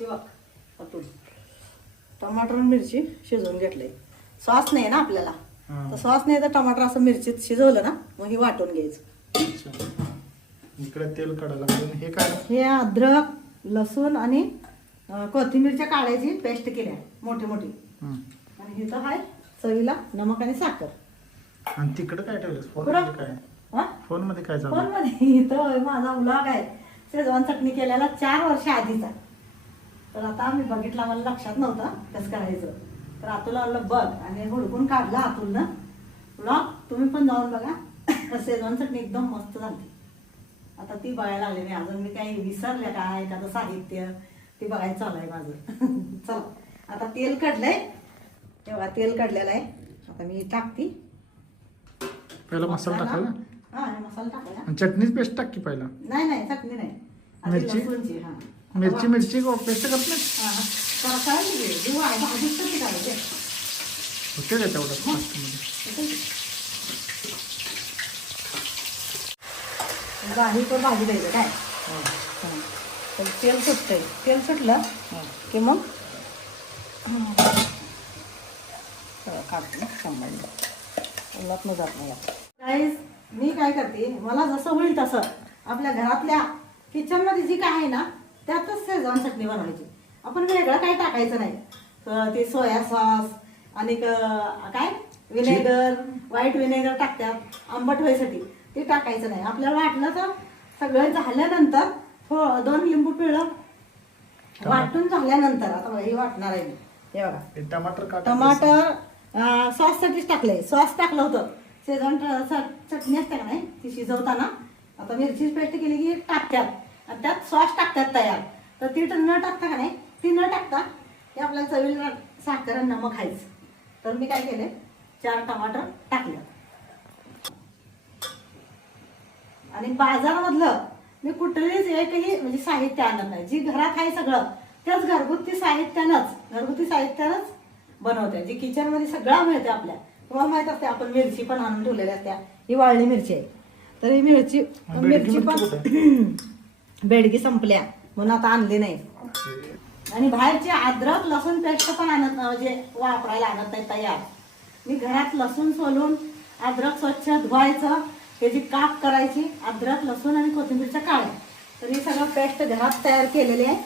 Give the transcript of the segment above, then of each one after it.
किंवा आतून टमाटर आणि मिरची शिजवून घेतलंय. सॉस नाही ना आपल्याला, तर सॉस नाही तर टमाटर असं मिरचीत शिजवलं ना मग हे वाटून घ्यायचं. इकडे तेल काढायला लागलं. हे काय? हे अद्रक लसूण आणि कोथिंबीरच्या काढायची पेस्ट केल्या मोठी मोठी. आणि इथं आहे चवीला नमक आणि साखर. आणि तिकडे काय ठेवलं? फोन पुरा- मध्ये काय? हा? फोन मध्ये काय फोन चालू? मध्ये इथं माझा व्लॉग आहे शेजवान चटणी केलेला 4 वर्ष आधीचा. तर आता मी बघितला, मला लक्षात नव्हतं कसं करायचं. तर आतूला म्हणलं बघ आणि हुडकून काढला आतूलनं व्लॉग. तुम्ही पण जाऊन बघा. शेजवान चटणी एकदम मस्त झाली. आता ती बघायला लागली नाही अजून. मी काही विसरले काय एखादं साहित्य ते बघायचं चालू आहे माझं. चला आता तेल काढलंय, तेव्हा तेल काढलेलं आहे. आता मी टाकते पहिला मसाला टाकायला. हा मसाला टाकायला. आणि चटणीच पेस्ट टाक की पहिला. नाही चटणी नाही, आधी मिरची? लसूणची. हा मिरची पेस्ट करत नाही. भाजीच कशी करायची होते का तेवढं फास्ट मध्ये? बारीक भाजी द्यायचं काय. तर तेल सुटतंय, तेल सुटलं की मग काढतो सांभाळलं उलट न जात नाही. गाईस मी काय करते, मला जसं होईल तसं आपल्या घरातल्या किचनमध्ये जी काय आहे ना त्यातच शेजवान चटणी बनवायची. आपण वेगळं काही टाकायचं नाही. ते सोया सॉस आणि काय विनेगर, व्हाईट विनेगर टाकतात आंबट व्हायसाठी, ते टाकायचं नाही. आपल्याला वाटलं तर सगळं झाल्यानंतर 2 लिंबू पिळं वाटून झाल्यानंतर, आता हे वाटणार आहे मी. हे बघा टमाटर सॉससाठीच टाकलंय. सॉस टाकलं होतं. शेजवान चटणी असते का नाही ती शिजवताना आता मिरची पेस्ट केली की टाकतात आणि त्यात सॉस टाकतात तयार. तर ती न टाकता का नाही, ती न टाकता ते आपल्याला चवीला साखर आणि नमक खायचं. तर मी काय केले 4 टमाटर टाकले. आणि बाजारामधलं मी कुठलीच एकही म्हणजे साहित्य आणत नाही. जी घरात आहे सगळं त्याच घरगुती साहित्यानंच बनवते. जी किचनमध्ये सगळं मिळते आपल्या. तुम्हाला माहित असते आपण मिरची पण आणून ठेवलेल्या असत्या. ही वाळली मिरची आहे. तर ही मिरची पण बेडगी संपल्या म्हणून आता आणली नाही. आणि बाहेरची अद्रक लसूण पेस्ट पण आणत म्हणजे वापरायला आणत नाही तयार. मी घरात लसूण सोलून अद्रक स्वच्छ धुवायचं, त्याची काप करायची, अद्रक लसूण आणि कोथिंबीरच्या काळ्या. तर ही सगळं पेस्ट घरात तयार केलेली आहे.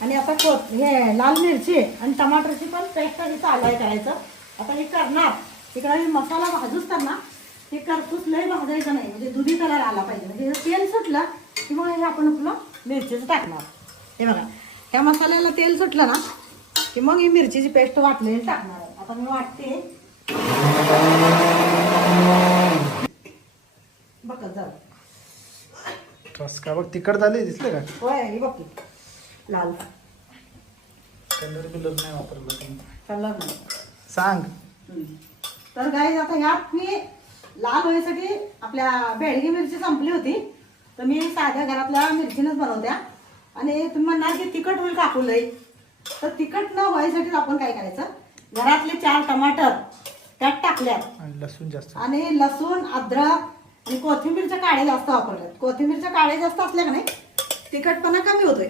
आणि आता हे लाल मिरची आणि टमाटरची पण पेस्ट ही चालू आहे करायचं. आता हे करणार तिकडे मी मसाला भाजूच करणार. हे करतोच लय भाजायचं नाही, म्हणजे दुधी कलर आला पाहिजे. म्हणजे तेल सुटलं की मग हे आपण आपलं मिरचीचं टाकणार. हे बघा त्या मसाल्याला तेल सुटलं ना की मग ही मिरचीची पेस्ट वाटलेली टाकणार आहे. आता मी वाटते बघ जरा का बघ तिखट झाले दिसले का? होय हे बघ की लाल कलर बिलर नाही वापरला तुम्ही? कलर नाही सांग. तर गाईज आता ह्यात मी लाल होण्यासाठी आपल्या बेडगी मिरची संपली होती तर मी साध्या घरातल्या मिरचीनच बनवत्या. आणि तुम्ही म्हणणार की तिखट होईल काकू लई, तर तिखट न व्हायसाठी आपण काय करायचं, घरातले 4 टमाटर त्यात टाकल्यात आणि लसूण जास्त आणि लसूण अद्रक आणि कोथिंबीरच्या काड्या जास्त वापरल्यात. कोथिंबीरच्या काड्या जास्त असल्या का नाही तिखटपणा कमी होतोय.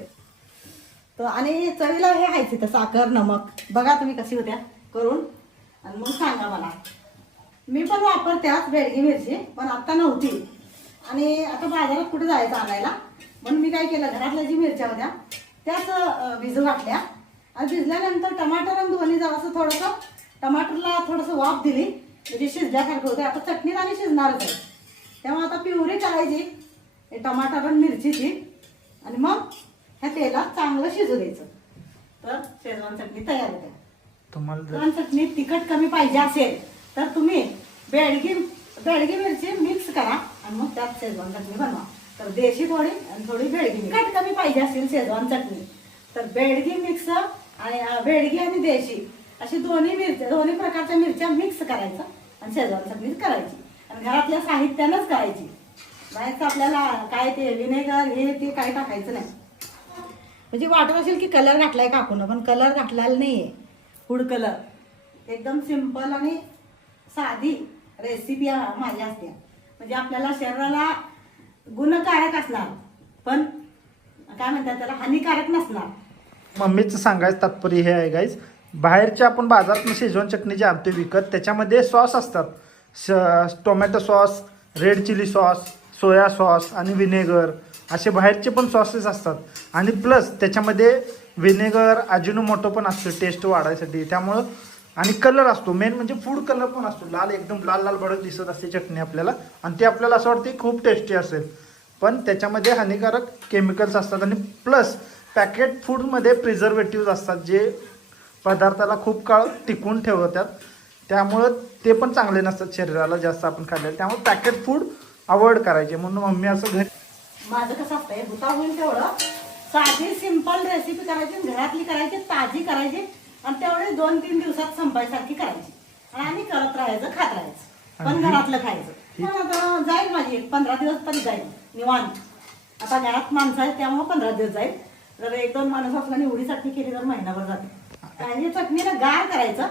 तर आणि चवीला हे आहे तिथं साखर नमक बघा तुम्ही कशी होत्या करून आणि मग सांगा मला. मी पण वापरत्याच बेडगी मिरची पण आता नव्हती आणि आता बाजारात कुठे जायचं आणायला म्हणून मी काय केलं, घरातल्या जी मिरच्या होत्या त्याच भिजू घातल्या. आणि भिजल्यानंतर टमाटर आणि दोन्ही जरासं थोडंसं टमाटरला थोडंसं वाफ दिली म्हणजे शिजल्यासारखं होतं. आता चटणी आणि शिजणारच आहे तेव्हा आता प्युरी करायची टमाटर आणि मिरचीची आणि मग ह्या तेलात चांगलं शिजू द्यायचं. तर शेजवान चटणी तयार होते. शेजवान चटणी तिखट कमी पाहिजे असेल तर तुम्ही बेडगी मिरची मिक्स करा आणि मग त्यात शेजवान चटणी बनवा. तर देशी थोडी आणि थोडी बेडगी तिखट कमी पाहिजे असेल शेजवान चटणी तर बेडगी मिक्स आणि बेडगी आणि देशी अशी दोन्ही प्रकारच्या मिरच्या मिक्स करायचं आणि शेजवान चटणी करायची. आणि घरातल्या साहित्यानंच करायची. बाहेरचं आपल्याला काय ते विनेगर हे ते काय टाकायचं नाही. म्हणजे वाटत असेल की कलर घातलाय काकून, पण कलर घातलेला नाहीये. फूड कलर एकदम सिंपल आणि साधी रेसिपी माझी असते. म्हणजे आपल्याला शरीराला गुणकारक असणार पण काय म्हणतात त्याला हानिकारक नसणार मम्मीचं सांगायचं तात्पर्य हे आहे गाईज, बाहेरच्या आपण बाजारात शेजवान चटणी जी आणतो विकत त्याच्यामध्ये सॉस असतात, tomato sauce, red chilli sauce, soya sauce आणि विनेगर असे बाहेरचे पण सॉसेस असतात. आणि प्लस त्याच्यामध्ये विनेगर अजिनोमोटो पण असतो टेस्ट वाढायसाठी. त्यामुळं आणि कलर असतो, मेन म्हणजे फूड कलर पण असतो, लाल एकदम लाल लाल भडक दिसत असते चटणी आपल्याला. आणि ते आपल्याला असं वाटते खूप टेस्टी असेल, पण त्याच्यामध्ये हानिकारक केमिकल्स असतात. आणि प्लस पॅकेट फूडमध्ये प्रिझर्वेटिव्ह असतात जे पदार्थाला खूप काळ टिकवून ठेवतात. त्यामुळं ते पण चांगले नसतात शरीराला जास्त आपण खाल्लेलं. त्यामुळे पॅकेट फूड अवॉइड करायचे. म्हणून मम्मी असं घरी माझं कसं असतंय, भुता होईल तेवढं साधी सिंपल रेसिपी करायची, घरातली करायची, ताजी करायची आणि तेवढे 2-3 दिवसात संपायसारखी करायची आणि आम्ही करत राहायचं, खात राहायचं, पण घरातलं खायचं. पण आता जाईल माझी 15 दिवस तरी जाईल निवांत. आता घरात माणसं आहेत त्यामुळे 15 दिवस जाईल. जर 1-2 माणूस असला आणि एवढी चटणी केली तर महिनाभर जाते. आणि चटणीला गार करायचं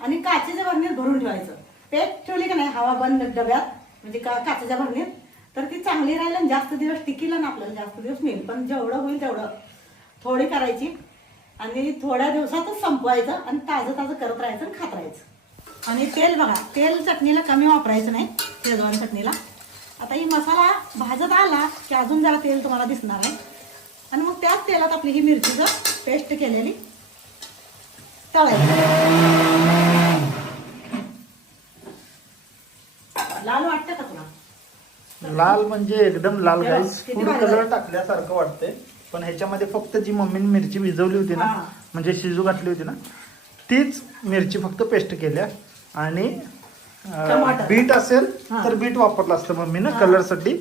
आणि काचेच्या भरणीत भरून ठेवायचं. पेट ठेवली का नाही हवा बंद डब्यात, म्हणजे काचेच्या भरणीत, तर ती चांगली राहील आणि जास्त दिवस टिकील आणि आपल्याला जास्त दिवस मिळेल. पण जेवढं होईल तेवढं थोडी करायची आणि थोड्या दिवसातच संपवायचं आणि ताजं ताजं करत राहायचं आणि खात राहायचं. आणि तेल बघा, तेल चटणीला कमी वापरायचं नाही, शेजवान चटणीला. आता ही मसाला भाजत आला की अजून जरा तेल तुम्हाला दिसणार आहे आणि मग त्याच तेलात आपली ही मिरचीचं पेस्ट केलेली तळायची. लाल वाटतं का तुला? लाल म्हणजे एकदम लाल गाईस, किती फूड भारी कलर झालं. टाकल्यासारखं वाटतंय. पण ह्याच्यामध्ये फक्त जी मम्मीने मिरची भिजवली होती ना, हा. म्हणजे शिजू घातली होती ना, तीच मिरची फक्त पेस्ट केल्या. आणि टमाटर. बीट असेल हा. तर बीट वापरलं असतं मम्मीनं हा. कलरसाठी,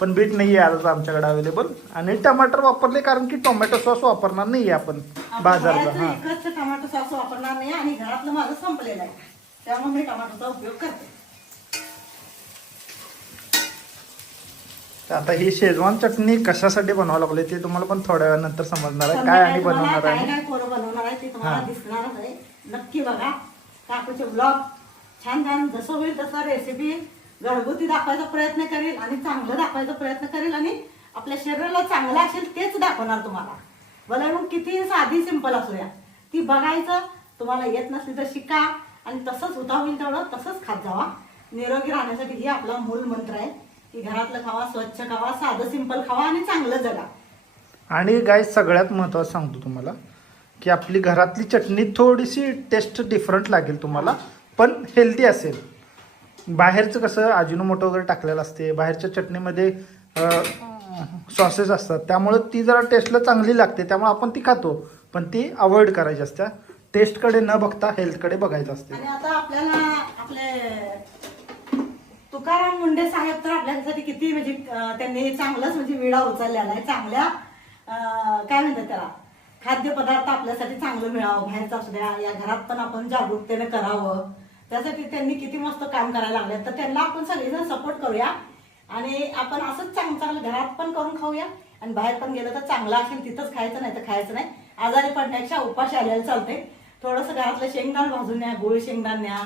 पण बीट नाही आहे आज आमच्याकडे अवेलेबल. आणि टमाटर वापरले कारण की टोमॅटो सॉस वापरणार नाही आपण बाजारचा. हा, एकच टमाटो सॉस वापरणार नाही आणि घरातलं माझं संपलेलं आहे, त्यामुळे मी टमाटोचा उपयोग करते. तर आता ही शेजवान चटणी कशासाठी बनवावं लागली ते तुम्हाला पण थोड्या वेळानंतर समजणार आहे. काय आणि बनवणार काय आहे. काय पोरं बनवणार आहे ते तुम्हाला हा. दिसणारच आहे. नक्की बघा काकूचे ब्लॉग. छान छान जसं होईल तसं रेसिपी घरगुती दाखवायचा प्रयत्न करेल आणि चांगलं दाखवायचा प्रयत्न करेल आणि आपल्या शरीराला चांगलं असेल तेच दाखवणार तुम्हाला. भले मग किती साधी सिंपल असू द्या, ती बघायचं. तुम्हाला येत नसली तर शिका आणि तसंच होता होईल तेवढं तसंच खात जावा. निरोगी राहण्यासाठी ही आपला मूल मंत्र आहे की घरातलं खावा, स्वच्छ खावा, साधं सिंपल खावा आणि चांगलं जगा. आणि गाय सगळ्यात महत्त्वाचं सांगतो तुम्हाला की आपली घरातली चटणी थोडीशी टेस्ट डिफरंट लागेल तुम्हाला, पण हेल्दी असेल. बाहेरचं कसं अजिनोमोटो वगैरे टाकलेलं असते, बाहेरच्या चटणीमध्ये सॉसेस असतात, त्यामुळे ती जरा टेस्टला चांगली लागते, त्यामुळे आपण ती खातो. पण ती अवॉइड करायची असते. टेस्टकडे न बघता हेल्थकडे बघायचं असते. आणि आता आपल्याला आपले तुकाराम मुंडे साहेब तर आपल्यासाठी किती म्हणजे त्यांनी चांगलंच म्हणजे विडा उचललेला आहे. चांगल्या काय म्हणतात त्याला, खाद्यपदार्थ आपल्यासाठी चांगलं मिळावं, बाहेरचं असू द्या, या घरात पण आपण जागरूकतेने करावं. त्यासाठी त्यांनी किती मस्त काम करायला लागले. तर त्यांना आपण सगळेजण सपोर्ट करूया आणि आपण असंच चांगलं घरात पण करून खाऊया आणि बाहेर पण गेलं तर चांगलं असेल तिथंच खायचं, नाही तर खायचं नाही. आजारी पडण्यापेक्षा उपाशी आलेलं चालते. थोडंसं घरातलं शेंगदाण भाजून न्या, गोळी शेंगदाण न्या,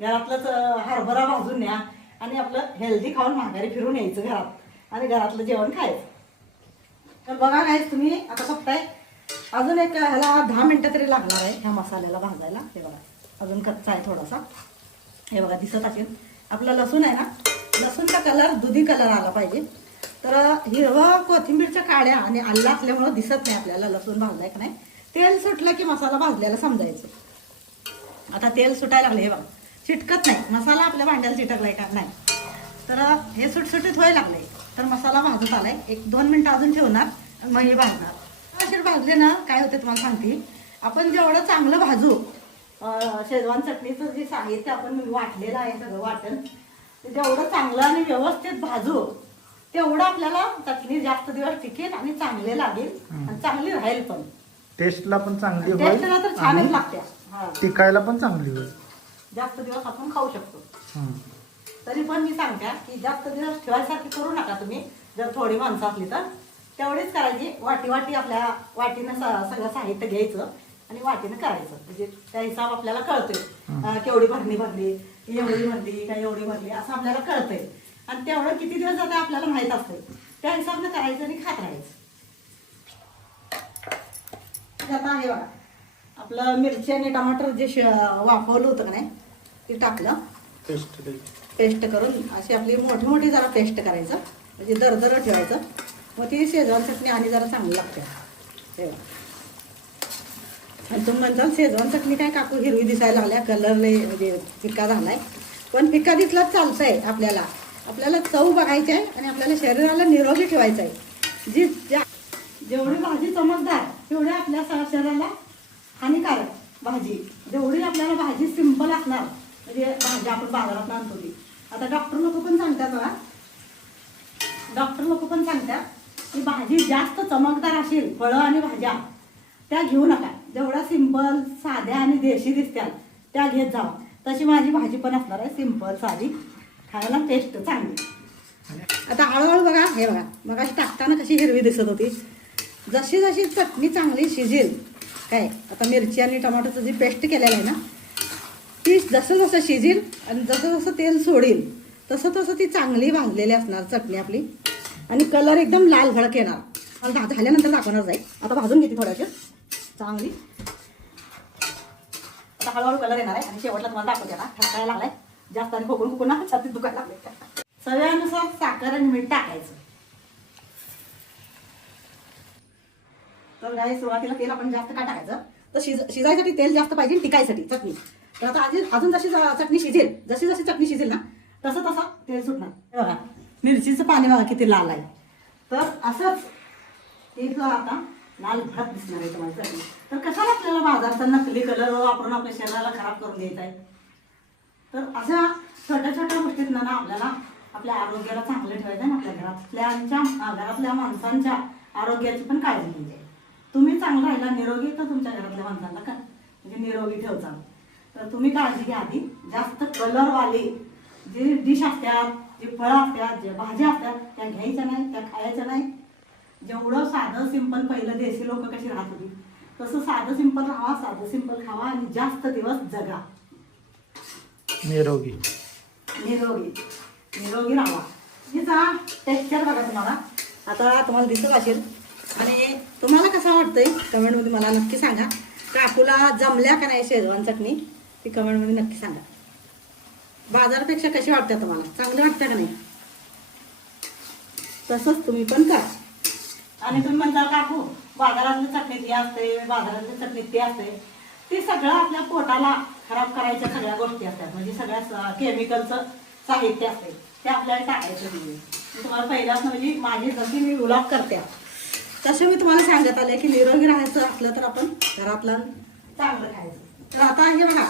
घरातलंच हरभरा भाजून न्या आणि आपलं हेल्दी खाऊन माघारी फिरून यायचं घरात आणि घरातलं जेवण खायचं. तर बघा काय तुम्ही आता बघताय अजून एक ह्याला 10 मिनिटं तरी लागणार आहे ह्या मसाल्याला भाजायला. हे बघा अजून कच्चा आहे थोडासा. हे बघा दिसत असेल आपला लसूण आहे ना, लसूणचा कलर दुधी कलर आला पाहिजे. तर हिरवं कोथिंबीरच्या काड्या आणि आल्ला असल्यामुळं दिसत नाही आपल्याला लसूण भाजलाय का नाही. तेल सुटलं की मसाला भाजलेला समजायचं. आता तेल सुटायला लागले, हे बघा चिटकत नाही मसाला, आपल्या भांड्याला चिटकलाय का नाही. तर हे सुटसुटीत व्हायला लागले तर मसाला भाजत आलाय. 1-2 मिनिटं अजून ठेवणार मग हे भाजणार. असे भाजले ना काय होते तुम्हाला सांगते, आपण जेवढं चांगलं भाजू शेजवान चटणीचं जे साहित्य आपण वाटलेलं आहे सगळं वाटण, जेवढं चांगलं आणि व्यवस्थित भाजू तेवढं आपल्याला चटणी जास्त दिवस टिकेल आणि चांगले लागेल आणि चांगली राहील पण. टेस्टला पण चांगली टेस्टला तर छानच लागते, टिकायला पण चांगली होईल, जास्त दिवस आपण खाऊ शकतो. तरी पण मी सांगते की जास्त दिवस ठेवायसारखी करू नका तुम्ही. जर थोडी माणसं असली तर तेवढीच करायची. वाटी आपल्या वाटीनं सगळं साहित्य घ्यायचं आणि वाटीनं करायचं, म्हणजे त्या हिसाब आपल्याला कळतोय केवढी भरणी भरली, एवढी भरली का एवढी भरली असं आपल्याला कळतंय. आणि तेवढं किती दिवस जाते आपल्याला माहित असते, त्या हिसाबनं करायचं आणि खात राहायचं. करायचं आता हे बघा, आपलं मिरची आणि टमाटर जे वाफवलं होतं का नाही ते टाकलं, पेस्ट करून अशी आपली मोठी मोठी जरा पेस्ट करायचं, म्हणजे दरदर ठेवायचं. मग ती शेजवान चटणी आणि जरा चांगली लागते. हे बघा. आणि तुम्ही म्हणताल शेजवान चटणी काय काकू हिरवी दिसायला लागल्या, कलर म्हणजे फिक्का झालाय. पण फिक्का दिसलाच चालतंय. आपल्याला चव बघायची आहे आणि आपल्याला शरीराला निरोगी ठेवायचं आहे. जेवढी भाजी चमकदार तेवढी आपल्या शरीराला हानिकारक. भाजी जेवढी आपल्याला भाजी सिंपल असणार, म्हणजे भाजी आपण बाजारात आणतो ती. आता डॉक्टर लोक पण सांगतात बघा, की भाजी जास्त चमकदार असेल, फळं आणि भाज्या त्या घेऊ नका. जेवढा सिंपल साध्या आणि देशी दिसत्या त्या घेत जावा. तशी माझी भाजी पण असणार आहे, सिंपल साधी, खायला टेस्ट चांगली. आता हळूहळू बघा, हे बघा मग टाकताना कशी हिरवी दिसत होती. जशी जशी चटणी चांगली शिजेल काय, आता मिरची आणि टमाटोचं जी पेस्ट केलेलं आहे ना, ती जसं जसं शिजेल आणि जसं जसं तेल सोडेल तसं तसं ती चांगली भाजलेली असणार चटणी आपली, आणि कलर एकदम लाल भडक येणार. मला झाल्यानंतर दाखवणार जाईल. आता भाजून घेते थोड्याशा चांगली. आता हळूहळू कलर येणार आहे आणि शेवटला तुम्हाला दाखवते. आता ठसकायला लागलाय जास्त आणि खोकून ना छातीत दुखायला लागले. सगळ्यानुसार साखर आणि मीठ टाकायचं. तर काय सुरुवातीला तेल आपण जास्त का टाकायचं, तर शिजायसाठी तेल जास्त पाहिजे, टिकायसाठी चटणी. तर आता अजून जशी चटणी शिजेल, जशी जशी चटणी शिजेल ना तसं तसं तेल सुटणार. बघा मिरचीचं पाणी बघा किती लाल आहे. तर असंच ते आता लाल भडक दिसणार आहे तुम्हाला चटणी. तर कशाला आपल्याला बाजारचा नकली कलर वापरून आपल्या शरीराला खराब करून द्यायचा आहे. तर अशा छोट्या छोट्या गोष्टीत ना आपल्याला आपल्या आरोग्याला चांगलं ठेवायचं आहे. आपल्या घरातल्या माणसांच्या आरोग्याची पण काळजी घ्यायची आहे. तुम्ही चांगलं राहिला निरोगी तर तुमच्या घरातल्या माणसांना का म्हणजे निरोगी ठेवचाल. तर तुम्ही काळजी घ्या आधी. जास्त कलरवाले जे डिश असतात, जे फळं असतात, जे भाज्या असतात त्या घ्यायच्या नाही, त्या खायच्या नाही. जेवढं साधं सिंपल पहिलं देशी लोक कशी राहत होती तसं साधं सिंपल राहा, साधं सिंपल खावा आणि जास्त दिवस जगा. निरोगी राहा. हिचा टेक्स्चर बघा तुम्हाला आता तुम्हाला दिसत असेल. आणि तुम्हाला कसं वाटतंय कमेंटमध्ये मला नक्की सांगा. काकूला जमल्या का नाही शेजवान चटणी ती कमेंटमध्ये नक्की सांगा. बाजारापेक्षा कशी वाटते तुम्हाला, चांगली वाटते का नाही, तसंच तुम्ही पण करा. आणि तुम्ही म्हणता काकू बाजारातली चटणी ती असते, बाजारातली चटणी ती असते, ते सगळं आपल्या पोटाला खराब करायच्या सगळ्या गोष्टी असतात. म्हणजे सगळ्या केमिकलचं साहित्य असते ते आपल्याला टाकायचं नाही. मी तुम्हाला पहिलाच म्हणजे माझी जशी मी व्लॉग करते तसं मी तुम्हाला सांगत आले की निरोगी राहायचं असलं तर आपण घरातलं चांगलं खायचं. तर आता हे बघा,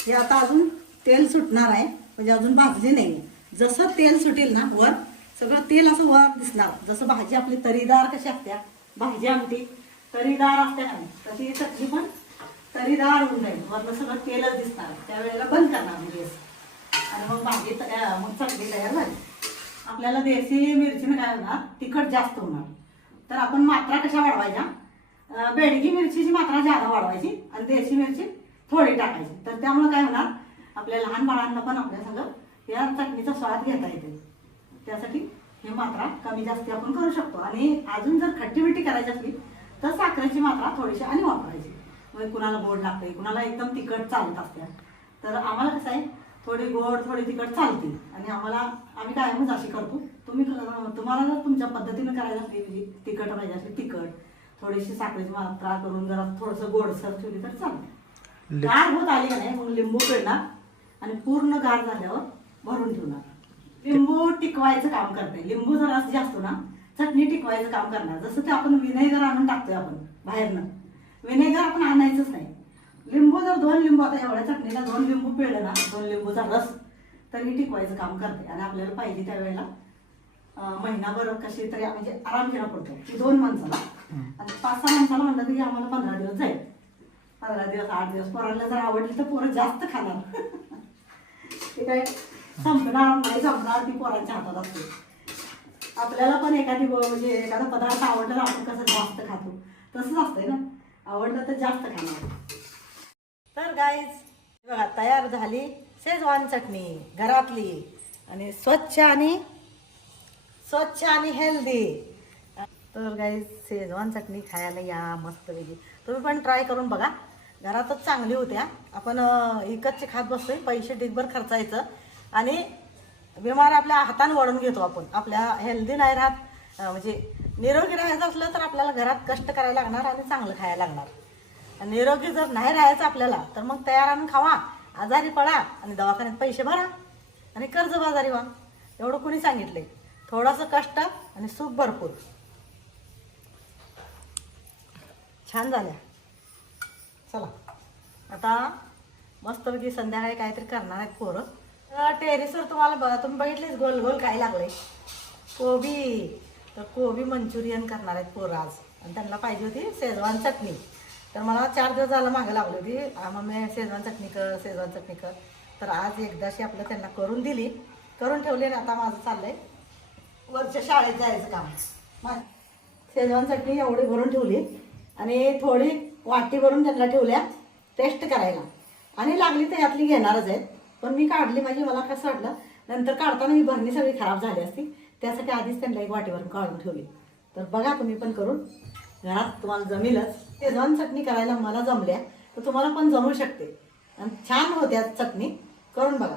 हे आता अजून तेल सुटणार आहे, म्हणजे अजून भाजली नाही. जसं तेल सुटेल ना वर, सगळं तेल असं वर दिसणार. जसं भाजी आपली तरीदार कशी असत्या, भाजी आमटी तरीदार असते का नाही, तशी चटणी पण तरीदार होऊन जाईल. वरनं सगळं तेलच दिसणार. त्यावेळेला बंद करणार मी गॅस आणि मग भाजी मग चटणी तयार झाली. आपल्याला देशी मिरचीनं काय होणार, तिखट जास्त होणार. तर आपण मात्रा कशा वाढवायच्या, बेडगी मिरचीची मात्रा जादा वाढवायची आणि देशी मिरची थोडी टाकायची. तर त्यामुळे काय होणार, आपल्या लहान बाळांना पण आपल्या सगळं या चटणीचा स्वाद घेता येते. त्यासाठी ही मात्रा कमी जास्ती आपण करू शकतो. आणि अजून जर खट्टी करायची असली तर साखरेची मात्रा थोडीशी आणि वापरायची. म्हणजे कुणाला गोड लागते, कुणाला एकदम तिखट चालत असते. तर आम्हाला कसं आहे, थोडी गोड थोडी तिखट चालते आणि आम्ही कायमच अशी करतो. तुम्हाला जर तुमच्या पद्धतीनं करायचं असली, म्हणजे तिखट पाहिजे असली तिखट, थोडीशी साखरेची मात्रा करून जरा थोडंसं गोडसर ठेवली तर चालते. गार होत आली का नाही मग लिंबू पिळणार आणि पूर्ण गार झाल्यावर भरून ठेवणार. लिंबू टिकवायचं काम करते. लिंबू जर असं जास्त ना चटणी टिकवायचं काम करणार. जसं ते आपण विनेगर आणून टाकतोय आपण बाहेरनं, विनेगर आपण आणायचंच नाही. लिंबू जर 2 लिंबू, आता एवढ्या चटणीला 2 लिंबू पिळलं ना, 2 लिंबूचा रस, तर ही टिकवायचं काम करते. आणि आपल्याला पाहिजे त्यावेळेला महिनाभर कशी तरी म्हणजे आराम घेणं पडतो की 2 माणसाला. आणि 5-6 माणसाला म्हणतात की आम्हाला 15 दिवस जाईल, 15 दिवस 8 दिवस. पोरांना जर आवडली तर पोरं जास्त खाणार. ते काय संपणार नाही संपणार ती पोरांच्या हातात असते. आपल्याला पण म्हणजे एखादा पदार्थ आवडला तर आपण कसं जास्त खातो तसंच असतंय ना, आवडलं तर जास्त खाणार. तर गाईज बघा तयार झाली शेजवान चटणी घरातली आणि स्वच्छ आणि हेल्दी. तर गाईज शेजवान चटणी खायला या मस्तपैकी. तुम्ही पण ट्राय करून बघा. घरातच चांगली होत्या. आपण विकतचे खात बसतोय, पैसे डिगभर खर्चायचं आणि बिमार आपल्या हाताने वळून घेतो आपण. आपल्या हेल्दी नाही राहत, म्हणजे निरोगी राहायचं असलं तर आपल्याला घरात कष्ट करायला लागणार आणि चांगलं खायला लागणार. आणि निरोगी जर नाही राहायचं आपल्याला तर मग तयार आणून खावा, आजारी पडा आणि दवाखान्यात पैसे भरा आणि कर्जबाजारी व्हा. एवढं कोणी सांगितलंय? थोडंसं कष्ट आणि सुख भरपूर. छान झाल्या. चला आता मस्तपैकी संध्याकाळी काहीतरी करणार आहेत पोरं. टेरेसवर तुम्हाला तुम्ही बघितलेच गोल गोल काय लागले कोबी. तर कोबी मंचुरियन करणार आहेत पोरं आज. आणि त्यांना पाहिजे होती शेजवान चटणी. तर मला 4 दिवस झालं मागं लागली होती, मम्मी शेजवान चटणी कर, शेजवान चटणी कर. तर आज एकदाशी आपलं त्यांना करून दिली, करून ठेवली. आणि आता माझं चाललंय वरच्या शाळेत जायचं काम. शेजवान चटणी एवढी भरून ठेवली आणि थोडी वाटी भरून त्यांना ठेवल्या टेस्ट करायला. आणि लागली तर यातली घेणारच आहेत, पण मी काढली माझी. मला कसं वाटलं नंतर काढताना ही भरणी सगळी खराब झाली असती, त्यासाठी आधीच त्यांना एक वाटी भरून काढून ठेवली. तर बघा तुम्ही पण करून, घरात तुम्हाला जमेलच. शेजवान चटणी करायला मला जमल्या तर तुम्हाला पण जमू शकते आणि छान होत्या चटणी. करून बघा.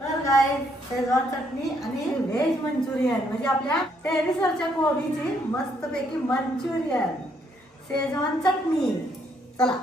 तर काय शेजवान चटणी आणि व्हेज मंचुरियन, म्हणजे आपल्या टेरेसवरच्या कोबीची मस्तपैकी मंचुरियन शेजवान चटणी. चला